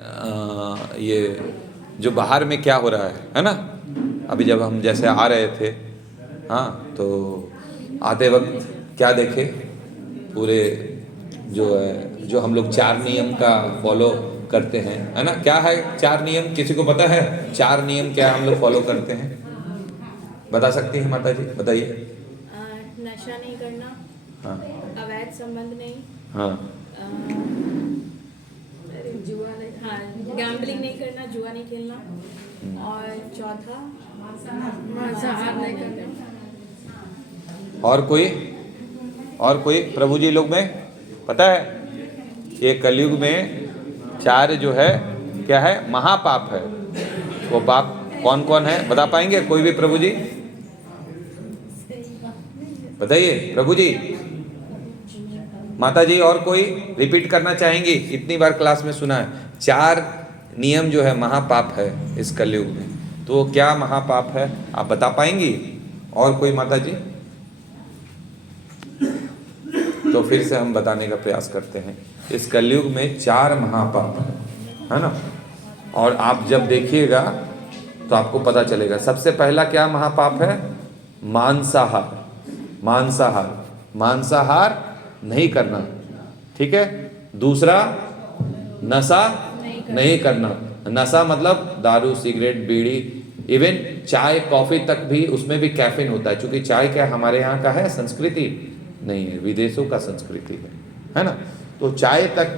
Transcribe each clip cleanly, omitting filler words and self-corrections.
ये जो बाहर में क्या हो रहा है ना। अभी जब हम जैसे आ रहे थे, हाँ, तो आते वक्त क्या देखे, पूरे जो है, जो हम लोग 4 नियम का फॉलो करते हैं, है ना। क्या है 4 नियम, किसी को पता है 4 नियम क्या हम लोग फॉलो करते हैं? बता सकती हैं माता जी, बताइए। नशा नहीं करना, हाँ, अवैध संबंध नहीं, हाँ, जुआ नहीं, हाँ, गैम्बलिंग नहीं करना, जुआ नहीं खेलना, और चौथा मांसाहार नहीं करना। और कोई प्रभु जी लोग में पता है? ये कलयुग में 4 जो है क्या है, महापाप है। वो पाप कौन कौन है, बता पाएंगे कोई भी प्रभु जी? बताइए प्रभु जी, माता जी, और कोई रिपीट करना चाहेंगी? इतनी बार क्लास में सुना है 4 नियम जो है महापाप है इस कलयुग में। तो क्या महापाप है, आप बता पाएंगी? और कोई माता जी? तो फिर से हम बताने का प्रयास करते हैं। इस कलयुग में 4 महापाप है ना। और आप जब देखिएगा तो आपको पता चलेगा। सबसे पहला क्या महापाप है? मांसाहार। मांसाहार नहीं करना, ठीक है। दूसरा, नशा नहीं करना। नशा मतलब दारू, सिगरेट, बीड़ी, इवन चाय कॉफी तक भी, उसमें भी कैफीन होता है। क्योंकि चाय क्या हमारे यहाँ का है, संस्कृति नहीं है, विदेशों का संस्कृति है ना। तो चाय तक,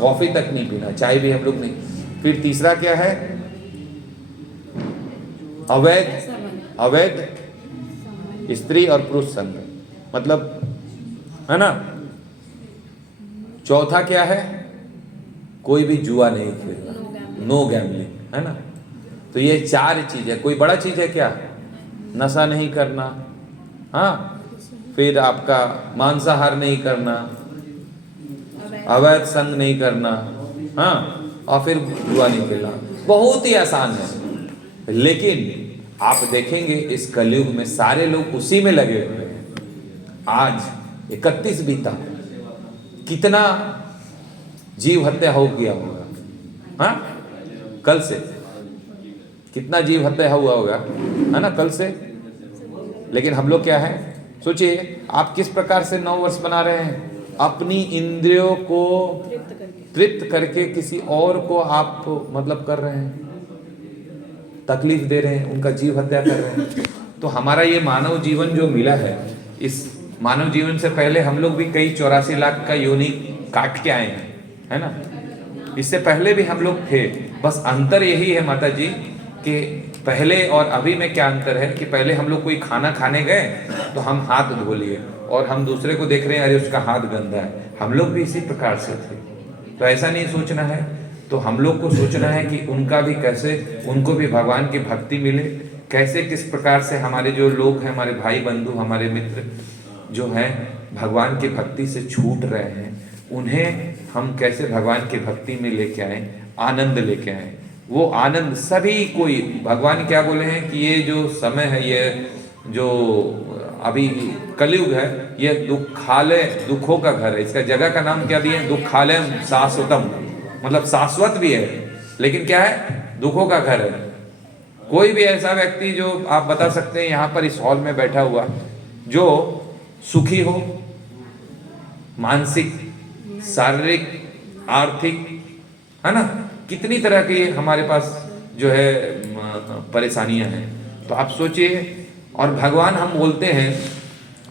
कॉफी तक नहीं पीना, चाय भी हम लोग नहीं। फिर तीसरा क्या है? अवैध स्त्री और पुरुष संग, मतलब, है ना। चौथा क्या है? कोई भी जुआ नहीं खेलना, नो गैम्बलिंग, है ना। तो ये 4 चीज है। कोई बड़ा चीज है क्या? नशा नहीं करना, हाँ, फिर आपका मांसाहार नहीं करना, अवैध संग नहीं करना, हाँ, और फिर जुआ नहीं खेलना। बहुत ही आसान है। लेकिन आप देखेंगे इस कलयुग में सारे लोग उसी में लगे हुए हैं। आज 31 बीता, कितना जीव हत्या हो गया होगा, हाँ, कल से कितना जीव हत्या हुआ होगा, है ना, कल से। लेकिन हम लोग क्या है, सोचिए आप किस प्रकार से 9 वर्ष बना रहे हैं। अपनी इंद्रियों को तृप्त करके किसी और को आप मतलब कर रहे हैं, तकलीफ दे रहे हैं, उनका जीव हत्या कर रहे हैं। तो हमारा ये मानव जीवन जो मिला है, इस मानव जीवन से पहले हम लोग भी कई 84 लाख का योनि काट के आए हैं, है ना। इससे पहले भी हम लोग थे। बस अंतर यही है माता जी कि पहले और अभी में क्या अंतर है कि पहले हम लोग कोई खाना खाने गए तो हम हाथ धो लिए, और हम दूसरे को देख रहे हैं, अरे उसका हाथ गंदा है। हम लोग भी इसी प्रकार से थे। तो ऐसा नहीं सोचना है। तो हम लोग को सोचना है कि उनका भी कैसे, उनको भी भगवान की भक्ति मिले, कैसे किस प्रकार से हमारे जो लोग हैं, हमारे भाई बंधु, हमारे मित्र जो हैं भगवान की भक्ति से छूट रहे हैं, उन्हें हम कैसे भगवान की भक्ति में लेके आए, आनंद लेके आए। वो आनंद सभी कोई, भगवान क्या बोले हैं कि ये जो समय है, ये जो अभी कलयुग है, ये दुखालय, दुखों का घर है। इसका जगह का नाम क्या दिए? दुखालय शाश्वतम, मतलब शाश्वत भी है, लेकिन क्या है, दुखों का घर है। कोई भी ऐसा व्यक्ति जो आप बता सकते हैं यहाँ पर इस हॉल में बैठा हुआ, जो सुखी हो, मानसिक, शारीरिक, आर्थिक, है ना, कितनी तरह की हमारे पास जो है परेशानियां हैं। तो आप सोचिए। और भगवान, हम बोलते हैं,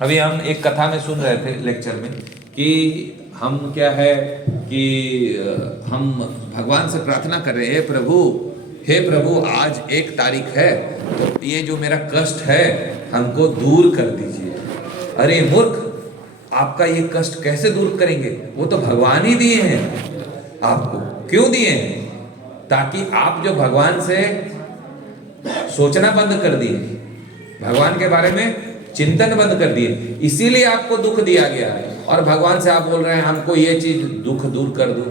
अभी हम एक कथा में सुन रहे थे लेक्चर में, कि हम क्या है कि हम भगवान से प्रार्थना कर रहे हैं, हे प्रभु आज 1 तारीख है, तो ये जो मेरा कष्ट है हमको दूर कर दीजिए। अरे मूर्ख, आपका ये कष्ट कैसे दूर करेंगे? वो तो भगवान ही दिए हैं आपको। क्यों दिए हैं? ताकि आप जो भगवान से सोचना बंद कर दिए, भगवान के बारे में चिंतन बंद कर दिए, इसीलिए आपको दुख दिया गया है। और भगवान से आप बोल रहे हैं हमको ये चीज दुख दूर कर दो।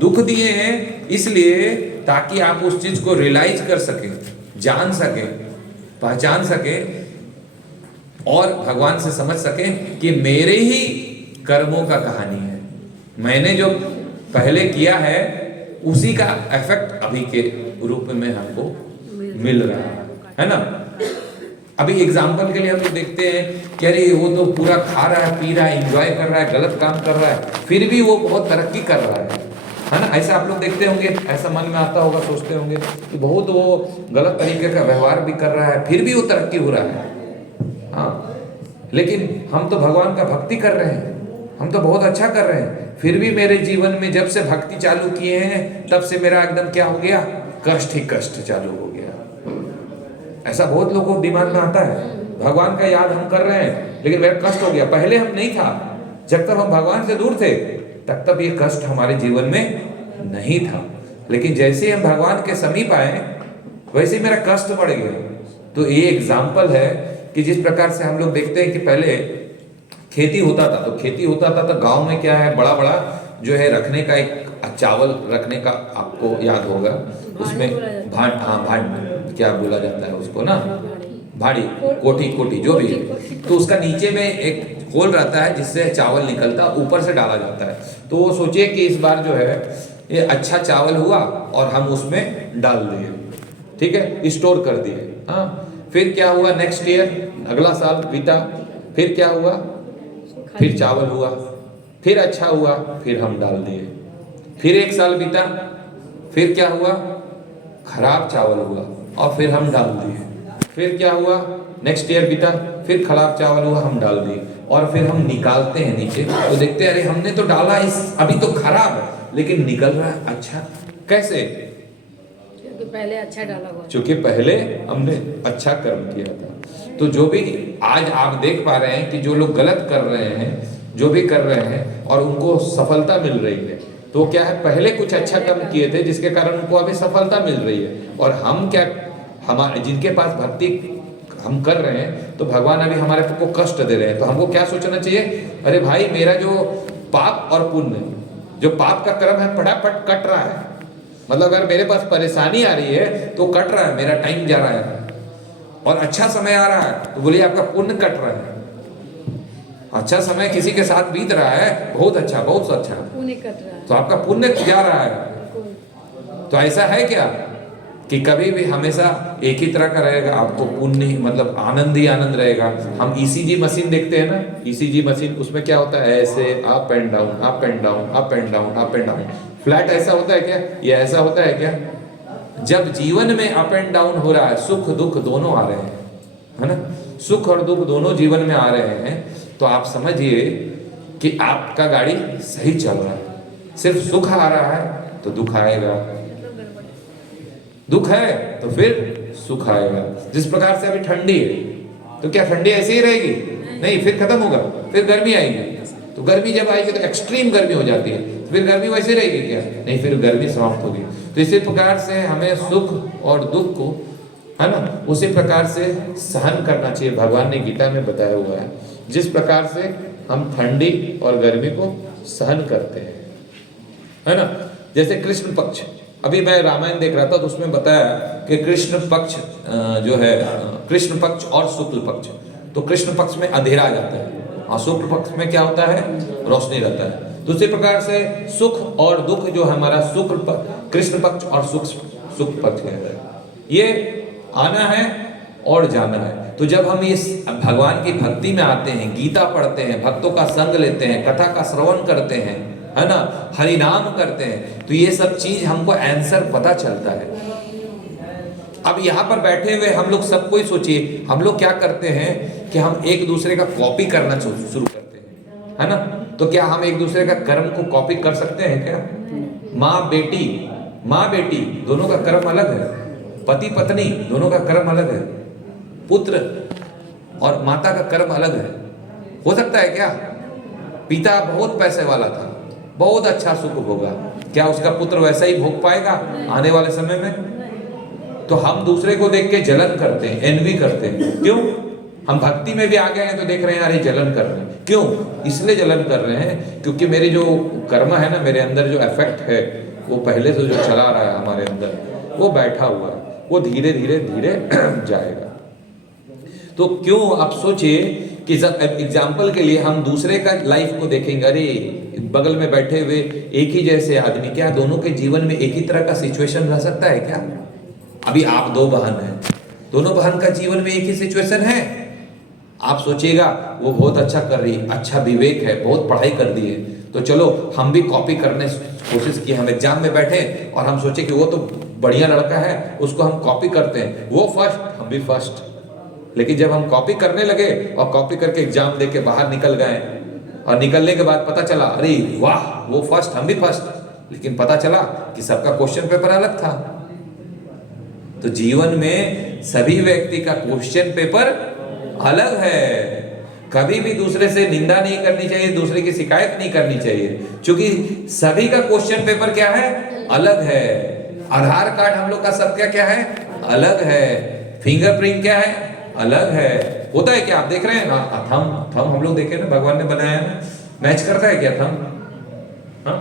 दुख दिए हैं इसलिए ताकि आप उस चीज को रियलाइज कर सके, जान सके, पहचान सके, और भगवान से समझ सके कि मेरे ही कर्मों का कहानी है। मैंने जो पहले किया है उसी का इफेक्ट अभी के रूप में हमको मिल रहा है ना। अभी एग्जाम्पल के लिए हम लोग देखते हैं कि अरे वो तो पूरा खा रहा है, पी रहा है, एंजॉय कर रहा है, गलत काम कर रहा है, फिर भी वो बहुत तरक्की कर रहा है ना। ऐसा आप लोग देखते होंगे, ऐसा मन में आता होगा, सोचते होंगे कि बहुत वो गलत तरीके का व्यवहार भी कर रहा है, फिर भी वो तरक्की हो रहा है। हाँ, लेकिन हम तो भगवान का भक्ति कर रहे हैं, हम तो बहुत अच्छा कर रहे हैं, फिर भी मेरे जीवन में जब से भक्ति चालू किए हैं तब से मेरा एकदम क्या हो गया, कष्ट ही कष्ट चालू हो गया। ऐसा बहुत लोगों को दिमाग में आता है, भगवान का याद हम कर रहे हैं लेकिन मेरा कष्ट हो गया। पहले हम नहीं था, जब तक हम भगवान से दूर थे तब तक ये कष्ट हमारे जीवन में नहीं था, लेकिन जैसे हम भगवान के समीप आए वैसे मेरा कष्ट बढ़ गया। तो ये एग्जाम्पल है कि जिस प्रकार से हम लोग देखते हैं कि पहले खेती होता था, तो खेती होता था तो गांव में क्या है, बड़ा बड़ा जो है रखने का एक चावल रखने का, आपको याद होगा, उसमें भांड क्या बोला जाता है उसको ना, भाड़ी, कोठी, कोठी जो भी है, तो उसका नीचे में एक होल रहता है जिससे चावल निकलता, ऊपर से डाला जाता है। तो वो सोचिए कि इस बार जो है ये अच्छा चावल हुआ और हम उसमें डाल दिए, ठीक है, स्टोर कर दिए। हाँ, फिर क्या हुआ, नेक्स्ट ईयर, अगला साल बीता, फिर क्या हुआ, फिर चावल हुआ, फिर अच्छा हुआ, फिर हम डाल दिए, फिर एक साल बीता, फिर क्या हुआ, खराब चावल हुआ और फिर हम डाल दिए, फिर क्या हुआ, नेक्स्ट ईयर बीता, फिर खराब चावल हुआ, हम डाल दिए, और फिर हम निकालते हैं नीचे तो देखते हैं अरे हमने तो डाला इस, अभी तो खराब है लेकिन निकल रहा है अच्छा। कैसे? क्योंकि पहले अच्छा डाला हुआ, क्योंकि पहले हमने अच्छा कर्म किया था। तो जो भी आज आप देख पा रहे हैं कि जो लोग गलत कर रहे हैं, जो भी कर रहे हैं और उनको सफलता मिल रही है, तो क्या है, पहले कुछ अच्छा कर्म किए थे जिसके कारण उनको अभी सफलता मिल रही है। और हम क्या, हमारे जिनके पास भक्ति हम कर रहे हैं तो भगवान अभी हमारे को कष्ट दे रहे हैं, तो हमको क्या सोचना चाहिए, अरे भाई मेरा जो पाप और पुण्य, जो पाप का कर्म है फटाफट कट रहा है, मतलब अगर मेरे पास परेशानी आ रही है तो कट रहा है, मेरा टाइम जा रहा है, और अच्छा समय आ रहा है तो बोलिए आपका पुण्य कट रहा है। अच्छा समय किसी के साथ बीत रहा है, बहुत अच्छा, बहुत अच्छा, पुण्य कट रहा है, तो आपका पुण्य जा रहा है। तो ऐसा है क्या कि कभी भी हमेशा एक ही तरह का रहेगा, आपको पुण्य मतलब आनंद ही आनंद रहेगा। हम ईसीजी मशीन देखते हैं ना, ईसीजी मशीन, उसमें क्या होता है, ऐसे up and down, up and down, up and down, up and down. Flat ऐसा होता है क्या? ये ऐसा होता है क्या? जब जीवन में अप एंड डाउन हो रहा है, सुख दुख दोनों आ रहे हैं, है ना, सुख और दुख दोनों जीवन में आ रहे हैं, तो आप समझिए कि आपका गाड़ी सही चल रहा है। सिर्फ सुख आ रहा है तो दुख आएगा, दुख है तो फिर सुख आएगा। जिस प्रकार से अभी ठंडी है तो क्या ठंडी ऐसे ही रहेगी? नहीं, फिर खत्म होगा, फिर गर्मी आएगी, तो गर्मी जब आएगी तो एक्सट्रीम गर्मी हो जाती है, तो फिर गर्मी वैसे रहेगी क्या? नहीं, फिर गर्मी समाप्त होगी। तो इसी प्रकार से हमें सुख और दुख को, है ना, उसी प्रकार से सहन करना चाहिए। भगवान ने गीता में बताया हुआ है, जिस प्रकार से हम ठंडी और गर्मी को सहन करते हैं, है ना। जैसे कृष्ण पक्ष, अभी मैं रामायण देख रहा था तो उसमें बताया कि कृष्ण पक्ष जो है, कृष्ण पक्ष और शुक्ल पक्ष, तो कृष्ण पक्ष में अंधेरा आ जाता है और शुक्ल पक्ष में क्या होता है, रोशनी रहता है। दूसरी प्रकार से सुख और दुख जो हमारा शुक्ल कृष्ण पक्ष और सुख पक्ष है, ये आना है और जाना है। तो जब हम इस भगवान की भक्ति में आते हैं, गीता पढ़ते हैं, भक्तों का संग लेते हैं, कथा का श्रवण करते हैं, है ना, हरि नाम करते हैं, तो ये सब चीज हमको आंसर पता चलता है। अब यहाँ पर बैठे हुए हम लोग सब कोई सोचिए, हम लोग क्या करते हैं कि हम एक दूसरे का कॉपी करना शुरू करते हैं, है ना। तो क्या हम एक दूसरे का कर्म को कॉपी कर सकते हैं क्या? माँ बेटी दोनों का कर्म अलग है, पति पत्नी दोनों का कर्म अलग है, पुत्र और माता का कर्म अलग है। हो सकता है क्या? पिता बहुत पैसे वाला था, बहुत अच्छा सुख भोगा, क्या उसका पुत्र वैसा ही भोग पाएगा आने वाले समय में? तो हम दूसरे को देख के जलन करते हैं, एनवी करते हैं। क्यों? हम भक्ति में भी आ गए हैं तो देख रहे हैं अरे जलन कर रहे हैं। क्यों? इसलिए जलन कर रहे हैं क्योंकि मेरी जो कर्म है ना, मेरे अंदर जो इफेक्ट है, वो पहले से जो चला रहा है हमारे अंदर, वो बैठा हुआ है, वो धीरे धीरे धीरे जाएगा। तो क्यों आप सोचिए कि एग्जाम्पल के लिए हम दूसरे का लाइफ को देखेंगे, अरे बगल में बैठे हुए एक ही जैसे आदमी, क्या दोनों के जीवन में एक ही तरह का सिचुएशन रह सकता है क्या? अभी आप दो बहन हैं, दोनों बहन का जीवन में एक ही सिचुएशन है। आप सोचिएगा वो बहुत अच्छा कर रही है, अच्छा विवेक है, बहुत पढ़ाई कर दी है, तो चलो हम भी कॉपी करने कोशिश की, हम एग्जाम में बैठे और हम सोचे कि वो तो बढ़िया लड़का है, उसको हम कॉपी करते हैं, वो फर्स्ट हम भी फर्स्ट। लेकिन जब हम कॉपी करने लगे और कॉपी करके एग्जाम दे के बाहर निकल गए और निकलने के बाद पता चला अरे वाह वो फर्स्ट हम भी फर्स्ट, लेकिन पता चला कि सबका क्वेश्चन पेपर अलग था। तो जीवन में सभी व्यक्ति का क्वेश्चन पेपर अलग है। कभी भी दूसरे से निंदा नहीं करनी चाहिए, दूसरे की शिकायत नहीं करनी चाहिए, क्योंकि सभी का क्वेश्चन पेपर क्या है? अलग है। आधार कार्ड हम लोग का सबका क्या है? अलग है। फिंगरप्रिंट क्या है? अलग है। होता है क्या? आप देख रहे हैं ना, थंब हम लोग देखे ना, भगवान ने बनाया है, मैच करता है क्या थंब? हाँ,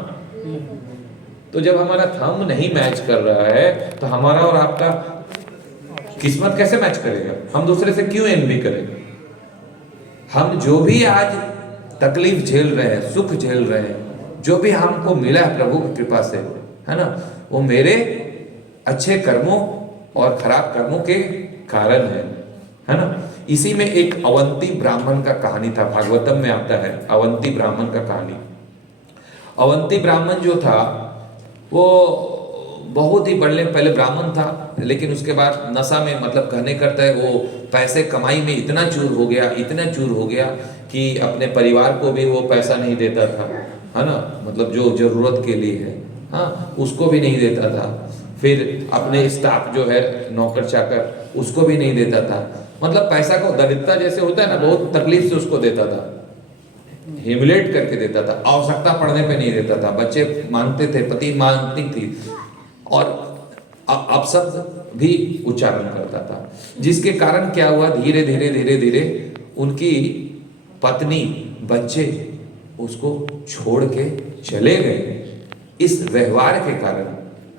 तो जब हमारा थंब नहीं मैच कर रहा है तो हमारा और आपका किस्मत कैसे मैच करेगा? हम दूसरे से क्यों एनवी करेंगे? हम जो भी आज तकलीफ झेल रहे हैं, सुख झेल रहे हैं, जो भी हमको मिला है प्रभु की कृपा से, है ना, वो मेरे अच्छे कर्मों और खराब कर्मों के कारण है ना। इसी में एक अवंती ब्राह्मण का कहानी था, भागवतम में आता है अवंती ब्राह्मण का कहानी। अवंती ब्राह्मण जो था वो बहुत ही पहले ब्राह्मण था, लेकिन उसके बाद नशा में, मतलब कहने करता है वो पैसे कमाई में इतना चूर हो गया कि अपने परिवार को भी वो पैसा नहीं देता था, है ना, मतलब जो जरूरत के लिए है, हाँ, उसको भी नहीं देता था। फिर अपने स्टाफ जो है नौकर चाकर, उसको भी नहीं देता था। मतलब पैसा को दरिद्रता जैसे होता है ना, बहुत तकलीफ से उसको देता था, ह्यूमिलेट करके देता था, आवश्यकता पड़ने पे नहीं देता था। बच्चे मांगते थे, पति मांगती थी, और अपशब्द भी उच्चारण करता था, जिसके कारण क्या हुआ, धीरे धीरे उनकी पत्नी बच्चे उसको छोड़ के चले गए इस व्यवहार के कारण,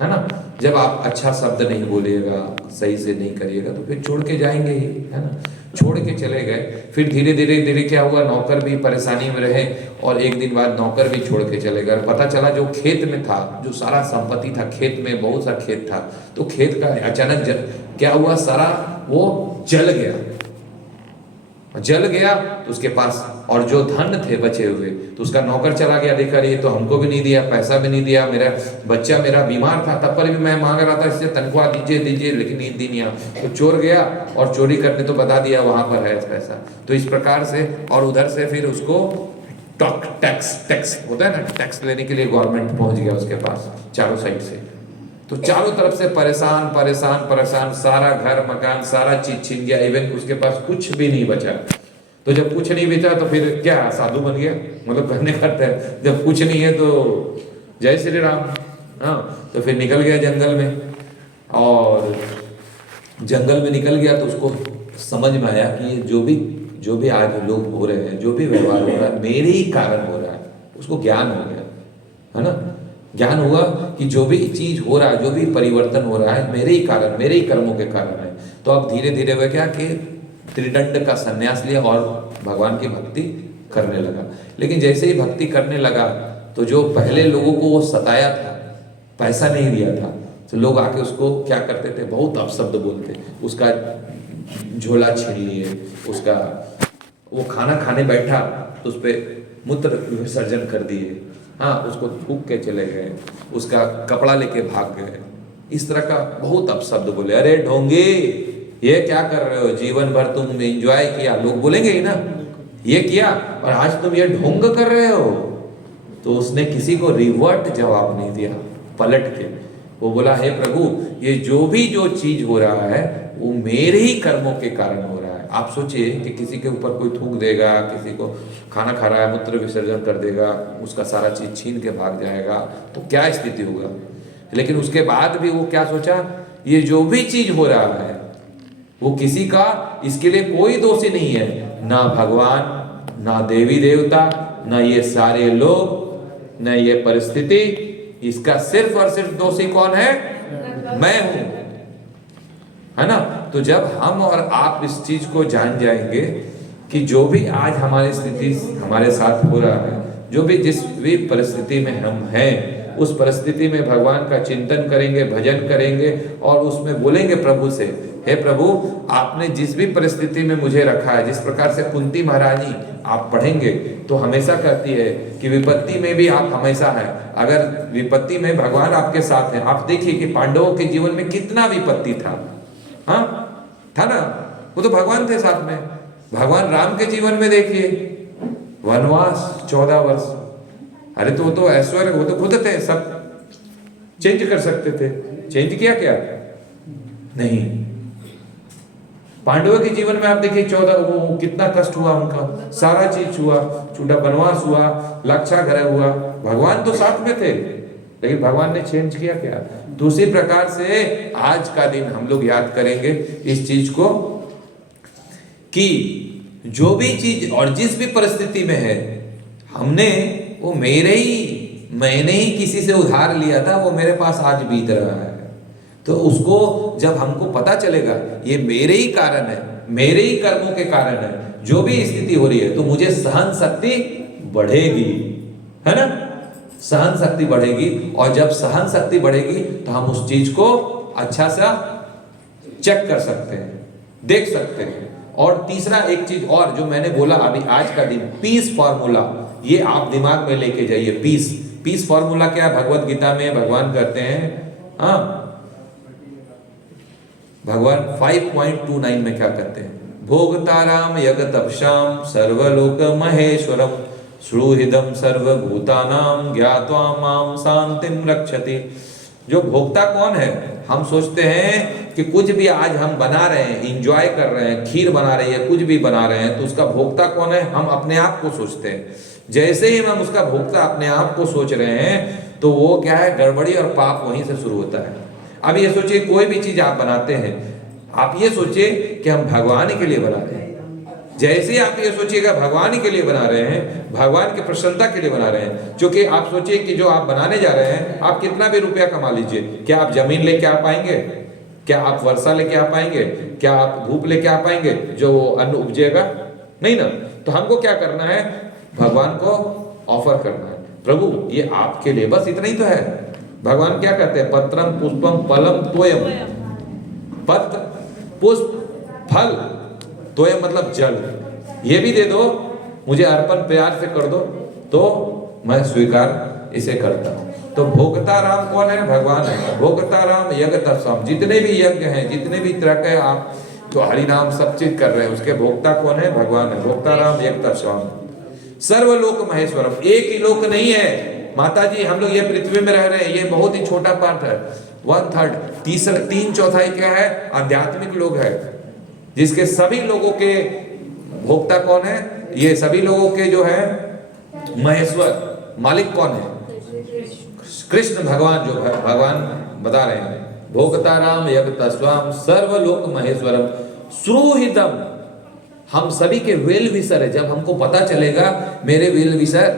है ना। जब आप अच्छा शब्द नहीं बोलिएगा, सही से नहीं करिएगा, तो फिर छोड़ के जाएंगे ही, है ना। छोड़ के चले गए। फिर धीरे धीरे क्या हुआ, नौकर भी परेशानी में रहे, और एक दिन बाद नौकर भी छोड़ के चले गए। पता चला जो खेत में था, जो सारा संपत्ति था खेत में, बहुत सा खेत था, तो खेत का अचानक क्या हुआ, सारा वो जल गया तो उसके पास, और जो धन थे बचे हुए, तो उसका नौकर चला गया, देखा ये तो हमको भी नहीं दिया, पैसा भी नहीं दिया, मेरा बच्चा मेरा बीमार था, तब पर भी मैं मांग रहा था इससे तनख्वाह दीजिए, लेकिन नहीं दिया। तो चोर गया और चोरी करने तो बता दिया वहां पर है पैसा। तो इस प्रकार से, और उधर से फिर उसको टैक्स होता है ना, टैक्स लेने के लिए गवर्नमेंट पहुंच गया उसके पास चारों साइड से। तो चारों तरफ से परेशान, सारा घर मकान सारा चीज छीन गया, इवन उसके पास कुछ भी नहीं बचा। तो जब कुछ नहीं बचा तो फिर क्या, साधु बन गया, मतलब कहने करते हैं जब कुछ नहीं है तो जय श्री राम। हाँ, तो फिर निकल गया जंगल में, और जंगल में निकल गया तो उसको समझ में आया कि जो भी आज लोग हो रहे हैं, जो भी व्यवहार हो रहा है, मेरे ही कारण हो रहा है। उसको ज्ञान हो गया, है ना, ज्ञान हुआ कि जो भी चीज हो रहा है, जो भी परिवर्तन हो रहा है, मेरे ही कारण, मेरे ही कर्मों के कारण है। तो अब धीरे धीरे वह क्या कि त्रिदंड का संन्यास लिया और भगवान की भक्ति करने लगा। लेकिन जैसे ही भक्ति करने लगा तो जो पहले लोगों को वो सताया था, पैसा नहीं दिया था, तो लोग आके उसको क्या करते थे, बहुत अपशब्द बोलते, उसका झोला छीन लिए, उसका वो खाना खाने बैठा तो उस पर मूत्र विसर्जन कर दिए, हाँ, उसको थूक के चले गए, उसका कपड़ा लेके भाग गए, इस तरह का बहुत अपशब्द बोले। अरे ढोंगे, ये क्या कर रहे हो, जीवन भर तुम एंजॉय किया, लोग बोलेंगे ही ना, ये किया और आज तुम ये ढोंग कर रहे हो। तो उसने किसी को रिवर्ट जवाब नहीं दिया, पलट के वो बोला, हे प्रभु, ये जो चीज हो रहा है वो मेरे ही कर्मों के कारण हो रहा है। आप सोचिए कि किसी के ऊपर कोई थूक देगा, किसी को खाना खा रहा है मूत्र विसर्जन कर देगा, उसका सारा चीज छीन के भाग जाएगा, तो क्या स्थिति होगा। लेकिन उसके बाद भी वो क्या सोचा, ये जो भी चीज हो रहा है वो किसी का, इसके लिए कोई दोषी नहीं है, ना भगवान, ना देवी देवता, ना ये सारे लोग, ना ये परिस्थिति, इसका सिर्फ और सिर्फ दोषी कौन है, मैं हूं, है ना। तो जब हम और आप इस चीज को जान जाएंगे कि जो भी आज हमारी स्थिति हमारे साथ हो रहा है, जो भी जिस भी परिस्थिति में हम हैं, उस परिस्थिति में भगवान का चिंतन करेंगे, भजन करेंगे और उसमें बोलेंगे प्रभु से, हे प्रभु, आपने जिस भी परिस्थिति में मुझे रखा है, जिस प्रकार से कुंती महारानी आप पढ़ेंगे तो हमेशा कहती है कि विपत्ति में भी आप हमेशा हैं। अगर विपत्ति में भगवान आपके साथ हैं, आप देखिए कि पांडवों के जीवन में कितना विपत्ति था, हाँ था ना, वो तो भगवान थे साथ में। भगवान राम के जीवन में देखिए, वनवास 14 वर्ष, अरे तो वो तो ऐश्वर्य, वो तो खुद थे, सब चेंज कर सकते थे, चेंज किया क्या? नहीं। पांडवों के जीवन में आप देखिए 14, वो कितना कष्ट हुआ उनका, सारा चीज हुआ, छोटा वनवास हुआ, लाक्षागृह हुआ, भगवान तो साथ में थे, लेकिन भगवान ने चेंज किया क्या? दूसरी प्रकार से आज का दिन हम लोग याद करेंगे इस चीज को कि जो भी चीज और जिस भी परिस्थिति में है, हमने वो मैंने ही किसी से उधार लिया था, वो मेरे पास आज बीत रहा है। तो उसको जब हमको पता चलेगा ये मेरे ही कारण है, मेरे ही कर्मों के कारण है, जो भी स्थिति हो रही है, तो मुझे सहन शक्ति बढ़ेगी, है ना, सहन शक्ति बढ़ेगी। और जब सहन शक्ति बढ़ेगी तो हम उस चीज को अच्छा सा चेक कर सकते हैं, देख सकते हैं। और तीसरा एक चीज और जो मैंने बोला अभी आज का दिन, पीस फॉर्मूला, ये आप दिमाग में लेके जाइए। पीस फॉर्मूला क्या है? भगवत गीता में भगवान कहते हैं, हाँ, भगवान 5.29 में क्या कहते हैं? भोगताराम यगतपशाम सर्वलोक महेश्वरम श्रूहिदम सर्वभूतानाम ज्ञात्वा माम शांतिम रक्षति। जो भोक्ता कौन है? हम सोचते हैं कि कुछ भी आज हम बना रहे हैं, इंजॉय कर रहे हैं, खीर बना रही है, कुछ भी बना रहे हैं, तो उसका भोक्ता कौन है? हम अपने आप को सोचते हैं। जैसे ही हम उसका भोक्ता अपने आप को सोच रहे हैं तो वो क्या है? गड़बड़ी और पाप वहीं से शुरू होता है। अब ये सोचिए, कोई भी चीज आप बनाते हैं, आप ये सोचिए कि हम भगवान के लिए बना रहे हैं। जैसे ही आप ये सोचिएगा भगवान ही के लिए बना रहे हैं, भगवान की प्रसन्नता के लिए बना रहे हैं, क्योंकि आप सोचिए कि जो आप बनाने जा रहे हैं, आप कितना भी रुपया कमा लीजिए, क्या आप जमीन लेके आ पाएंगे? क्या आप वर्षा लेके आ पाएंगे? क्या आप धूप लेके आ पाएंगे जो अन्न उपजेगा? नहीं ना। तो हमको क्या करना है? भगवान को ऑफर करना है, प्रभु ये आपके लिए, बस इतना ही तो है। भगवान क्या कहते हैं? पत्रम पुष्पम फलम तोयम, पत्र पुष्प फल, तोयम मतलब जल, ये भी दे दो, मुझे अर्पण प्यार से कर दो तो मैं स्वीकार इसे करता हूं। तो भोक्ता राम कौन है? भगवान है। भोक्ता राम यज्ञ तत्सम, जितने भी यज्ञ हैं, जितने भी तरह के आप तो हरि नाम सब चीज कर रहे हैं, उसके भोक्ता कौन है? भगवान है। भोक्ता राम यज्ञ तत्सम सर्वलोक महेश्वरम, एक ही लोक नहीं है माता जी, हम लोग ये पृथ्वी में रह रहे हैं, ये बहुत ही छोटा पार्ट है, 1/3, 3/4 क्या है? आध्यात्मिक लोग है, जिसके सभी लोगों के भोक्ता कौन है? ये सभी लोगों के जो है महेश्वर, मालिक कौन है? कृष्ण भगवान, जो भगवान बता रहे हैं, भोक्ता राम यज्ञ तस्वाम सर्वलोक महेश्वरम सुहृदम, हम सभी के वेल विसर है। जब हमको पता चलेगा मेरे वेल विसर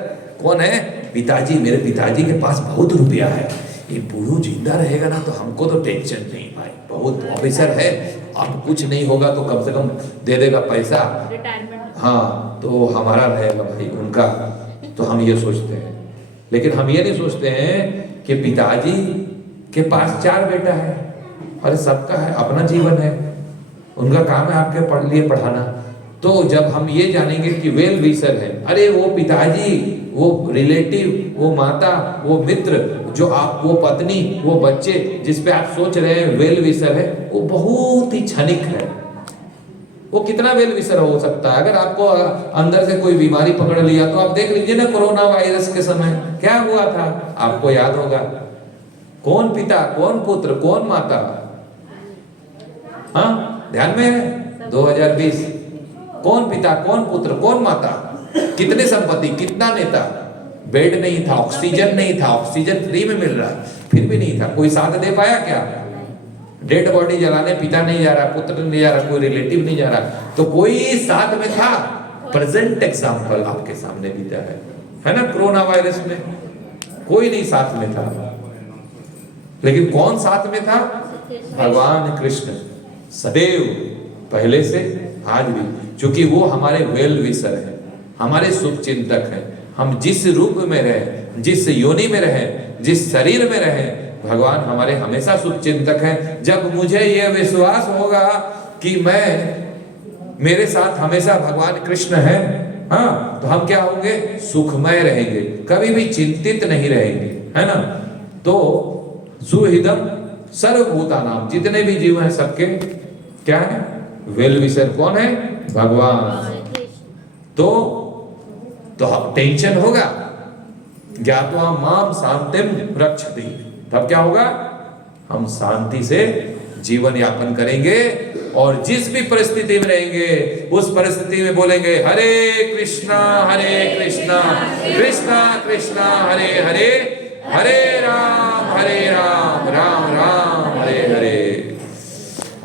कौन है? पिताजी, मेरे पिताजी के पास बहुत रुपया है, ये बूढ़ू जिंदा रहेगा ना तो हमको तो टेंशन नहीं भाई, बहुत ऑफिसर है, अब कुछ नहीं होगा तो कम से कम दे देगा पैसा, हाँ तो हमारा रहेगा भाई, उनका। तो हम ये सोचते हैं, लेकिन हम ये नहीं सोचते हैं कि पिताजी के पास 4 बेटा है, अरे सबका है, अपना जीवन है, उनका काम है आपके लिए पढ़ाना। तो जब हम ये जानेंगे कि वेल विशर है, अरे वो पिताजी, वो रिलेटिव, वो माता, वो मित्र, जो आप, वो पत्नी, वो बच्चे जिस पे आप सोच रहे हैं वेल विशर है, वो बहुत ही क्षणिक है। वो कितना वेल विशर हो सकता है? अगर आपको अंदर से कोई बीमारी पकड़ लिया तो आप देख लीजिए ना, कोरोना वायरस के समय क्या हुआ था, आपको याद होगा। कौन पिता, कौन पुत्र, कौन माता, हाँ ध्यान में है? 2020, कौन पिता, कौन पुत्र, कौन माता, कितने संपत्ति, कितना नेता, बेड नहीं था, ऑक्सीजन नहीं था, ऑक्सीजन फ्री में मिल रहा फिर भी नहीं था, कोई साथ दे पाया क्या? डेड बॉडी जलाने पिता नहीं जा रहा, पुत्र नहीं जा रहा, कोई रिलेटिव नहीं जा रहा, तो कोई साथ में था। प्रेजेंट एग्जांपल आपके सामने बीता है ना, कोरोना वायरस में कोई नहीं साथ में था, लेकिन कौन साथ में था? भगवान कृष्ण, सदैव, पहले से आज भी, क्योंकि वो हमारे वेल विशर है, हमारे शुभ चिंतक हैं, हम जिस रूप में रहे, जिस योनि में रहे, जिस शरीर में रहे, भगवान हमारे हमेशा शुभ चिंतक हैं। जब मुझे यह विश्वास होगा कि मेरे साथ हमेशा भगवान कृष्ण है, हाँ, तो हम क्या होंगे? सुखमय रहेंगे, कभी भी चिंतित नहीं रहेंगे, है ना। तो सुहृदम सर्वभूतानाम, जितने भी जीव हैं सबके क्या है? वेल विशर कौन है? भगवान। तो टेंशन होगा, ज्ञात्वा माम शांतिम रक्षति, तब क्या होगा? हम शांति से जीवन यापन करेंगे और जिस भी परिस्थिति में रहेंगे उस परिस्थिति में बोलेंगे हरे कृष्णा कृष्णा कृष्णा हरे हरे, हरे राम राम राम हरे हरे।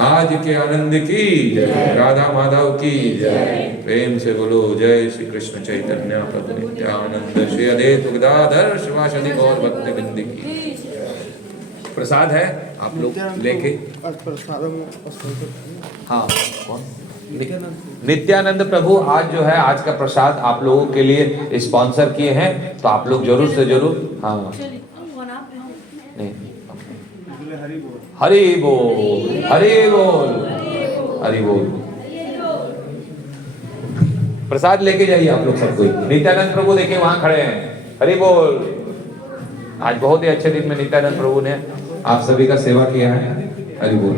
आज के आनंद की जय, राधा माधव की जय। प्रेम से बोलो जय श्री कृष्ण चैतन्य प्रभु नित्यानंद श्री अद्वैत गदाधर शिवासादि गौर भक्त वृंद की। प्रसाद है, आप लोग लेके। हाँ, कौन? नित्यानंद प्रभु आज जो है, आज का प्रसाद आप लोगों के लिए स्पॉन्सर किए हैं, तो आप लोग जरूर से जरूर। हाँ नहीं, हरि बोल हरि बोल हरि बोल। प्रसाद लेके जाइए आप लोग सब कोई। नित्यानंद प्रभु देखिए वहां खड़े हैं, हरि बोल। आज बहुत ही अच्छे दिन में नित्यानंद प्रभु ने आप सभी का सेवा किया है, हरि बोल।